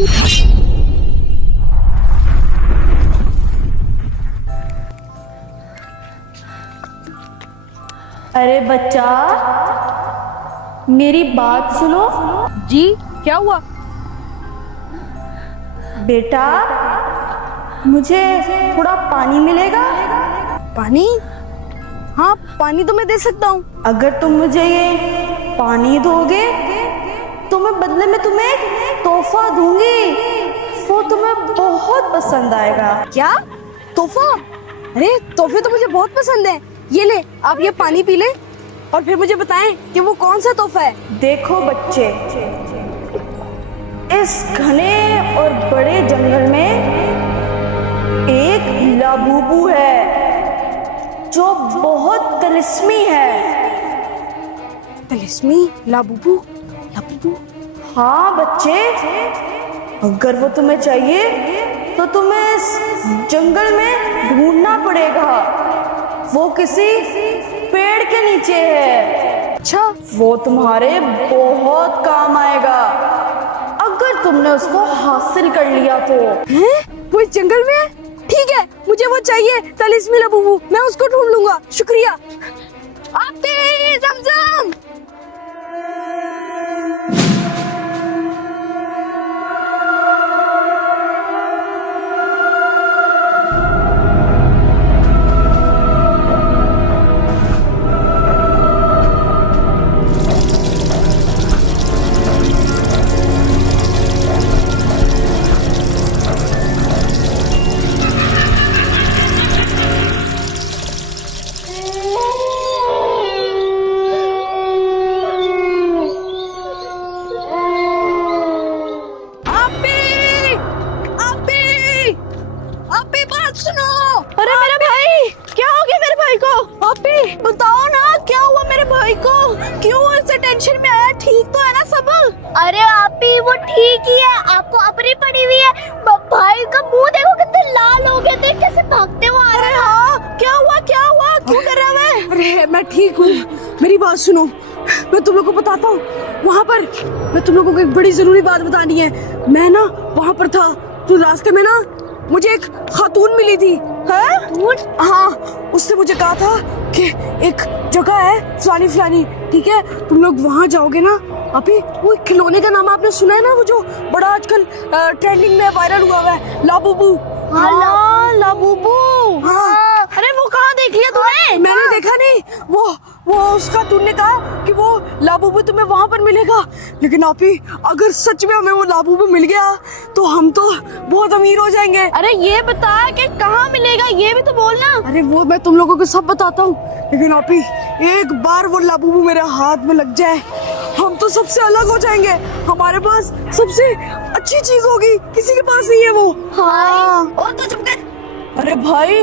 अरे बच्चा, मेरी बात सुनो। जी क्या हुआ? बेटा, मुझे थोड़ा पानी मिलेगा? पानी? हाँ, पानी तो मैं दे सकता हूँ। अगर तुम मुझे ये पानी दोगे तो मैं बदले में तुम्हें एक तोहफा दूंगी। वो तुम्हें बहुत पसंद आएगा। क्या तोहफा? अरे तोहफे तो मुझे बहुत पसंद है। ये ले, आप ये पानी पी ले और फिर मुझे बताएं कि वो कौन सा तोहफा है। देखो बच्चे, इस घने और बड़े जंगल में एक लाबूबू है जो बहुत तिलिस्मी है। तिलिस्मी? लाबूबू? लाबूबू? हाँ बच्चे, अगर वो तुम्हें चाहिए तो तुम्हें इस जंगल में ढूंढना पड़ेगा। वो किसी पेड़ के नीचे है। अच्छा, वो तुम्हारे बहुत काम आएगा अगर तुमने उसको हासिल कर लिया तो। हैं? वो इस जंगल में है? ठीक है, मुझे वो चाहिए, तिलिस्मी लाबूबू। मैं उसको ढूंढ लूंगा। शुक्रिया। आते ज़मज़म। अरे मेरा भाई, क्या हो गया मेरे भाई को? आपी बताओ ना, क्या हुआ मेरे भाई को? क्यों ऐसे टेंशन में आया? ठीक तो है ना सब? अरे आपी वो ठीक ही है, आपको अपनी पड़ी हुई है। भाई का मुंह देखो कितने लाल हो गए थे, कैसे भागते हुए आ रहे हैं। हाँ, क्या हुआ क्या हुआ? क्यों कर रहा है? अरे मैं ठीक हूँ, मेरी बात सुनो, मैं तुम लोगों को बताता हूँ। वहाँ पर मैं तुम लोगों को एक बड़ी जरूरी बात बतानी है। मैं ना वहाँ पर था तो रास्ते में ना मुझे एक खातून मिली थी। है? हाँ, उसने मुझे कहा था कि एक जगह है फलानी फलानी, ठीक है, तुम लोग वहाँ जाओगे ना। अभी वो खिलौने का नाम आपने सुना है ना, वो जो बड़ा आजकल ट्रेंडिंग में वायरल हुआ है, लाबूबू। हाँ, लाबूबू। हाँ। अरे वो कहाँ देख लिया तूने? मैंने देखा नहीं, वो उसका तुमने कहा कि वो लाबूबू तुम्हें वहाँ पर मिलेगा। लेकिन आपी, अगर सच में हमें वो लाबूबू मिल गया तो हम तो बहुत अमीर हो जाएंगे। अरे ये बता कि कहाँ मिलेगा, ये भी तो बोलना। अरे वो मैं तुम लोगों को सब बताता हूँ, लेकिन आपी एक बार वो लाबूबू मेरे हाथ में लग जाए, हम तो सबसे अलग हो जाएंगे। हमारे पास सबसे अच्छी चीज होगी, किसी के पास नहीं है वो। हाँ। और तो चुप कर। अरे भाई,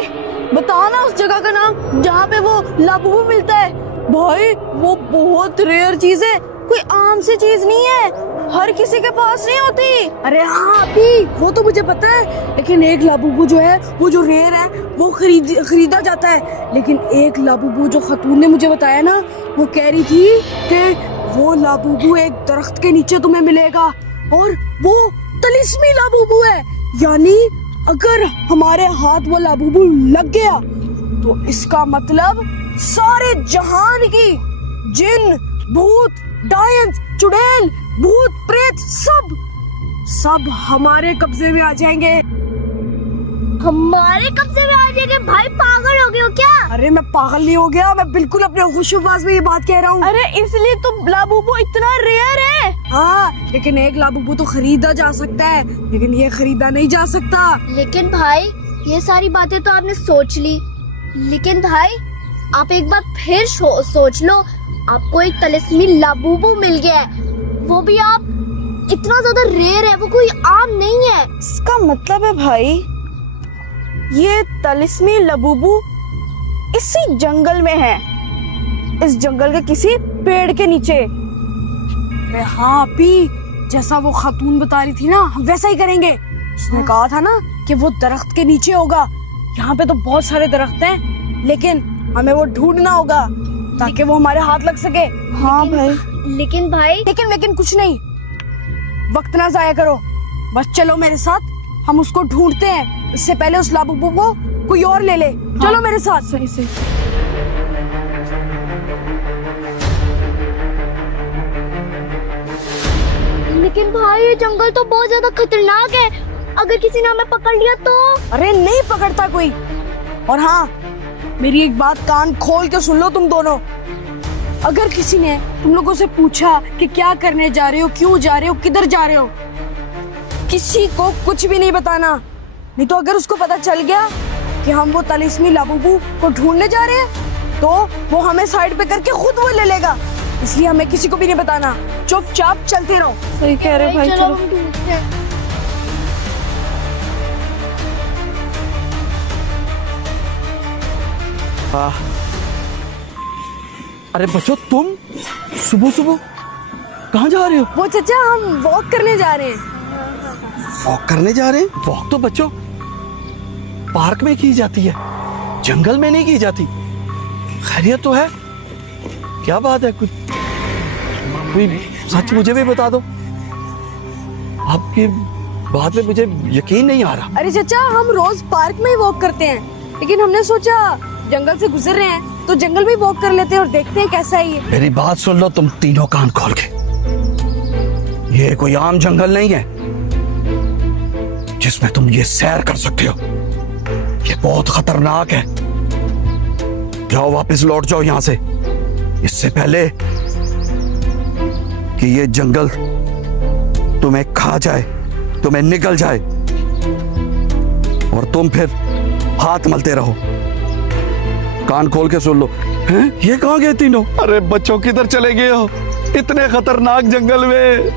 बता ना उस जगह का नाम जहाँ पे वो लाबूबू मिलता है। भाई वो बहुत रेयर चीज है, कोई आम सी चीज नहीं है, हर किसी के पास नहीं होती। अरे हाँ अभी वो तो मुझे पता है, लेकिन एक लाबूबू जो है वो जो रेयर है वो खरीदा जाता है। लेकिन एक लाबूबू जो खातून ने मुझे बताया ना, वो कह रही थी कि वो लाबूबू एक दरख्त के नीचे तुम्हें मिलेगा और वो तिलिस्मी लाबूबू है। यानी अगर हमारे हाथ वो लाबूबू लग गया तो इसका मतलब सारे जहान की जिन, भूत, डायंस, चुड़ैल, भूत, प्रेत सब हमारे कब्जे में आ जाएंगे। हमारे कब्जे में आ जाएंगे? भाई पागल हो गए हो क्या? अरे मैं पागल नहीं हो गया, मैं बिल्कुल अपने होश-ओ-हवास में ये बात कह रहा हूँ। अरे इसलिए तो लाबूबू इतना रेयर है। हाँ, लेकिन एक लाबूबू तो खरीदा जा सकता है, लेकिन ये खरीदा नहीं जा सकता। लेकिन भाई ये सारी बातें तो आपने सोच ली, लेकिन भाई आप एक बार फिर सोच लो, आपको एक तिलिस्मी लाबूबू मिल गया है, वो भी आप इतना ज्यादा रेयर है, वो कोई आम नहीं है। इसका मतलब है भाई, ये तिलिस्मी लाबूबू इसी जंगल में है, इस जंगल के किसी पेड़ के नीचे। अरे हाँ अभी, जैसा वो खातून बता रही थी ना, हम वैसा ही करेंगे। उसने कहा था ना कि वो दरख्त के नीचे होगा। यहाँ पे तो बहुत सारे दरख्त हैं, लेकिन हमें वो ढूंढना होगा ताकि वो हमारे हाथ लग सके। हाँ भाई। लेकिन भाई लेकिन कुछ नहीं, वक्त ना जाया करो, बस चलो मेरे साथ, हम उसको ढूंढते हैं। इससे पहले उस लाबूबू को कोई और ले ले। चलो मेरे साथ। सही सही। लेकिन भाई ये जंगल तो बहुत ज्यादा खतरनाक है, अगर किसी ने हमें पकड़ लिया तो। अरे नहीं पकड़ता कोई। और हाँ, मेरी एक बात कान खोल के सुन लो तुम दोनों। अगर किसी ने तुम लोगों से पूछा कि क्या करने जा रहे हो, क्यों जा रहे हो, किधर जा रहे हो, किसी को कुछ भी नहीं बताना। नहीं तो अगर उसको पता चल गया कि हम वो तलिस्मी लाबूबू को ढूंढने जा रहे हैं तो वो हमें साइड पे करके खुद वो ले लेगा। इसलिए हमें किसी को भी नहीं बताना। चुपचाप चलते रहो। सही कह रहे भाई, चलो चलो। हम ढूंढते हैं। अरे बच्चों, तुम सुबह सुबह कहाँ जा रहे हो? वो चचा, हम वॉक करने जा रहे हैं। वॉक करने जा रहे हैं? वॉक तो बच्चों पार्क में की जाती है, जंगल में नहीं की जाती। खैरियत तो है? क्या बात है? कुछ कोई सच मुझे भी बता दो। आपकी बात में मुझे यकीन नहीं आ रहा। अरे चचा, हम रोज पार्क में ही वॉक करते हैं, लेकिन हमने सोचा जंगल से गुजर रहे हैं तो जंगल में वॉक कर लेते हैं और देखते हैं कैसा है ये। मेरी बात सुन लो तुम तीनों कान खोल के। ये कोई आम जंगल नहीं है जिसमें तुम ये सैर कर सकते हो। ये बहुत खतरनाक है। जाओ, वापस लौट जाओ यहां से, इससे पहले कि ये जंगल तुम्हें खा जाए, तुम्हें निगल जाए और तुम फिर हाथ मलते रहो। कान खोल के सुन लो। हैं? ये कहाँ गए तीनों? अरे बच्चों, किधर चले गए हो इतने खतरनाक जंगल में?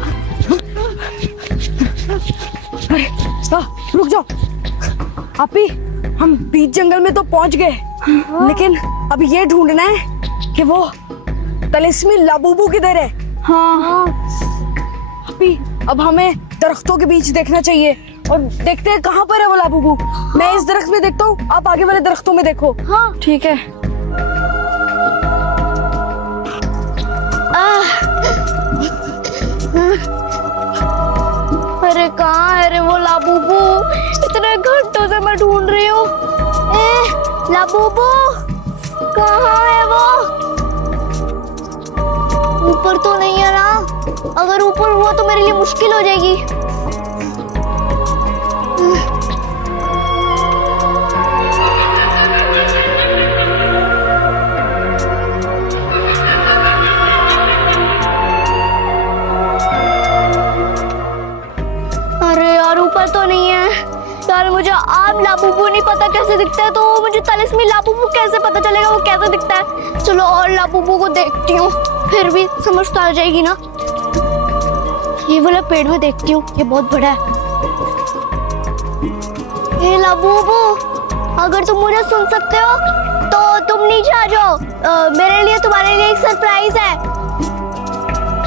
अरे रुक जाओ। आपी, हम बीच जंगल में तो पहुंच गए, लेकिन अब ये ढूंढना है कि वो तलिस्मी लाबूबू किधर है। हाँ। आपी, अब हमें दरख्तों के बीच देखना चाहिए और देखते हैं कहाँ पर है वो लाबूबू। मैं इस दरख्त में देखता हूँ, आप आगे वाले दरख्तों में देखो। हाँ ठीक है। अरे कहाँ है रे वो लाबूबू? इतने घंटों से मैं ढूंढ रही हूँ। ए लाबूबू, कहाँ है वो? ऊपर तो नहीं है ना? अगर ऊपर हुआ तो मेरे लिए मुश्किल हो जाएगी। अरे यार, ऊपर तो नहीं है यार। मुझे आम लाबूबू नहीं पता कैसे दिखता है, तो मुझे तलिस्मी लाबूबू कैसे पता चलेगा वो कैसे दिखता है? चलो और लाबूबू को देखती हूँ, फिर भी समझ तो आ जाएगी ना। ये वाला पेड़ में देखती हूँ, ये बहुत बड़ा है। हे लाबूबू, अगर तुम मुझे सुन सकते हो तो तुम नीचे आ जाओ। मेरे लिए, तुम्हारे लिए एक सरप्राइज है।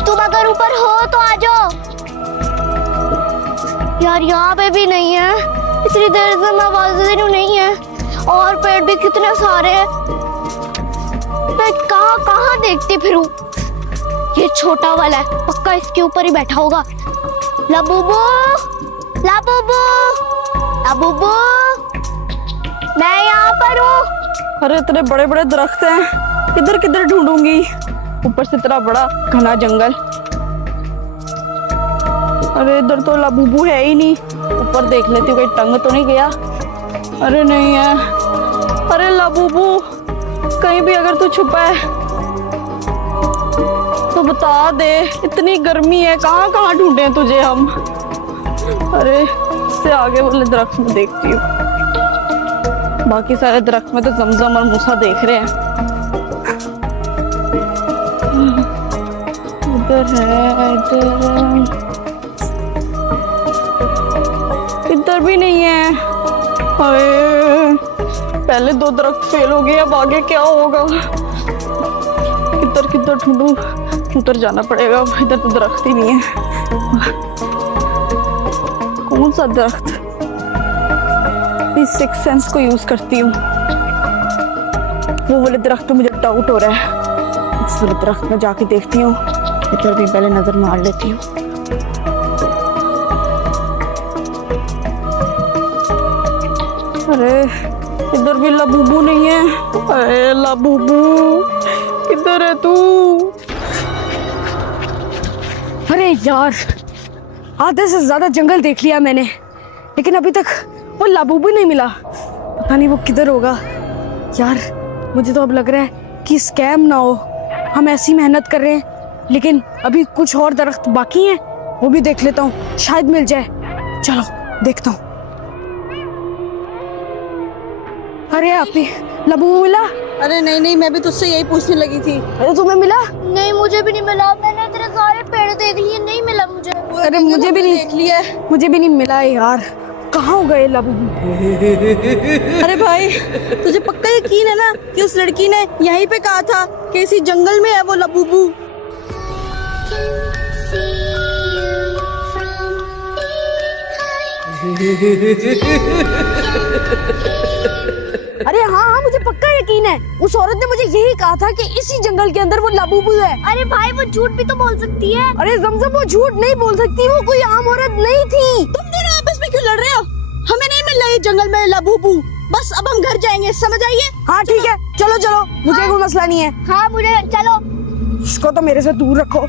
तुम अगर ऊपर हो तो आ जाओ। यार यहाँ पे भी नहीं है, इतनी देर से मैं आवाज दे रही हूँ, नहीं है। और पेड़ भी कितने सारे हैं, मैं कहाँ कहाँ देखती फिरूं? ये छोटा वाला है, पक्का इसके ऊपर ही बैठा होगा। लाबूबू, लाबूबू, लाबूबू, मैं यहाँ पर हूँ। अरे इतने बड़े बड़े दरख्त हैं, किधर किधर ढूंढूंगी? ऊपर से इतना बड़ा घना जंगल। अरे इधर तो लाबूबू है ही नहीं। ऊपर देख लेती हूँ, कहीं टंग तो नहीं गया। अरे नहीं है। अरे लाबूबू, कहीं भी अगर तू छुपा है तो बता दे। इतनी गर्मी है, कहाँ कहाँ ढूंढे तुझे हम? अरे इससे आगे वाले दरख्त में देखती हूँ। बाकी सारे दरख्त में तो जमजम और मूसा देख रहे हैं। इधर है, इधर भी नहीं है। अरे पहले दो दरख्त फेल हो गए, अब आगे क्या होगा? किधर किधर ढूंढूं? उधर जाना पड़ेगा, इधर तो दरख्त ही नहीं है। कौन सा दरख्त? इस सिक्स सेंस को यूज करती हूँ। वो वाले दरख्त पे मुझे डाउट हो रहा है। इस वाले दरख्त में जाके देखती हूँ, इधर भी पहले नजर मार लेती हूँ। अरे इधर भी लाबूबू नहीं है। अरे लाबूबू किधर है तू? अरे यार, आधे से ज्यादा जंगल देख लिया मैंने, लेकिन अभी तक वो लाबूबू नहीं मिला। पता नहीं वो किधर होगा। यार मुझे तो अब लग रहा है कि स्कैम ना हो। हम ऐसी मेहनत कर रहे हैं, लेकिन अभी कुछ और दरख्त बाकी हैं, वो भी देख लेता हूँ, शायद मिल जाए। चलो देखता हूँ। अरे आपी, लाबूबू मिला? अरे नहीं नहीं, मैं भी तुझसे यही पूछने लगी थी। अरे तुम्हें मिला? नहीं, मुझे भी नहीं मिला। मैंने तेरे सारे पेड़ देख लिए, नहीं मिला मुझे। अरे मुझे भी नहीं देख लिया। मुझे भी नहीं मिला है यार। कहाँ हो गए लाबूबू? अरे भाई, तुझे पक्का यकीन है ना कि उस लड़की ने यहीं पे कहा था कि इसी जंगल में है वो लाबूबू? अरे हाँ हाँ, मुझे पक्का यकीन है। उस औरत ने मुझे यही कहा था कि इसी जंगल के अंदर वो लाबूबू है। अरे भाई, वो झूठ भी तो बोल सकती है। अरे जमजम, वो झूठ नहीं बोल सकती, वो कोई आम औरत नहीं थी। तुम दोनों आपस में क्यों लड़ रहे हो? हमें नहीं मिल रहा है जंगल में लाबूबू। बस अब हम घर जाएंगे, समझ आइए? हाँ ठीक है, चलो चलो, मुझे कोई मसला नहीं है। हाँ, मुझे चलो। इसको तो मेरे से दूर रखो।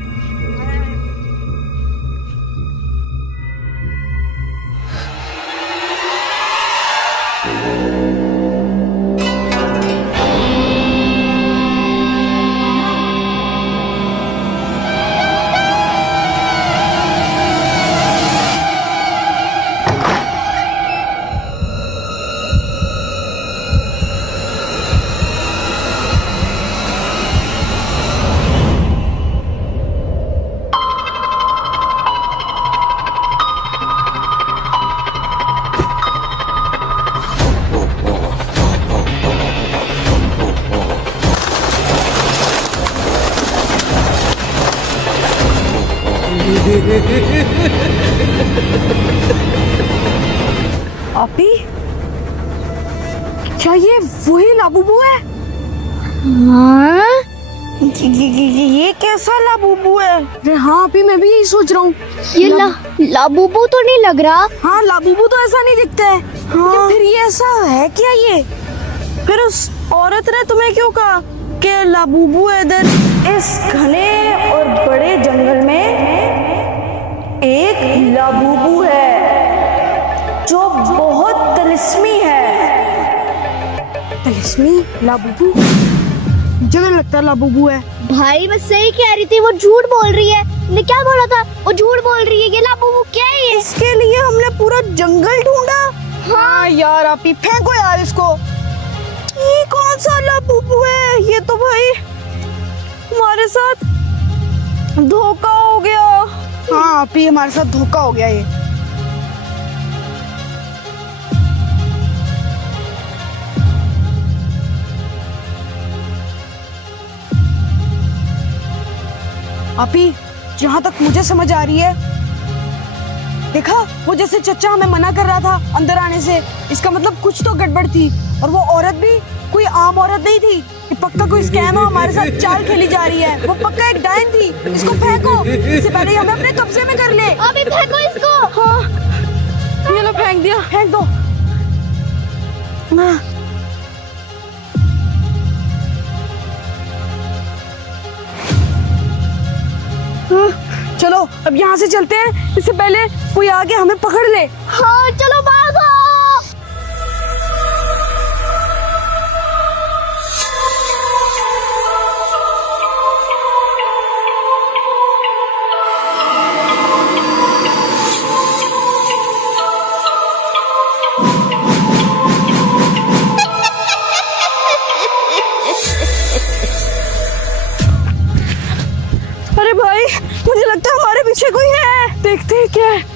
आपी, क्या ये वही लाबूबू है? हाँ? ये कैसा लाबूबू है? अरे हाँ आपी, मैं भी यही सोच रहा हूँ। ये लाबूबू तो नहीं लग रहा। हाँ, लाबूबू तो ऐसा नहीं दिखता है। हाँ। फिर ये ऐसा है क्या? ये फिर उस औरत ने तुम्हें क्यों कहा कि लाबूबू है इधर? इस घने और बड़े जंगल में एक लाबूबू है जो बहुत तिलिस्मी है। तिलिस्मी लाबूबू? मुझे नहीं लगता लाबूबू है। भाई, मैं सही कह रही थी, वो झूठ बोल रही है। ने क्या बोला था? वो झूठ बोल रही है। ये लाबूबू क्या है ये? इसके लिए हमने पूरा जंगल ढूंढा। हाँ यार आपी, फेंको यार इसको। ये कौन सा लाबूबू है? ये तो भाई हमारे साथ धोखा हो गया। हाँ आपी, हमारे साथ धोखा हो गया ये। आपी, जहाँ तक मुझे समझ आ रही है, देखा वो जैसे चचा हमें मना कर रहा था अंदर आने से, इसका मतलब कुछ तो गड़बड़ थी। और वो औरत भी कोई आम औरत नहीं थी। ये पक्का कोई स्कैम है, हमारे साथ चाल खेली जा रही है। वो पक्का एक डायन थी। इसको फेंको, इससे पहले ही हमें अपने कब्जे में कर ले। अभी फेंको इसको। हाँ, ये लो, फेंक दिया। फेंक दो। हाँ। चलो अब यहाँ से चलते हैं, इससे पहले कोई आगे हमें पकड़ ले। हाँ, चलो भागो। अरे भाई, मुझे लगता है हमारे पीछे कोई है। देखते हैं क्या है।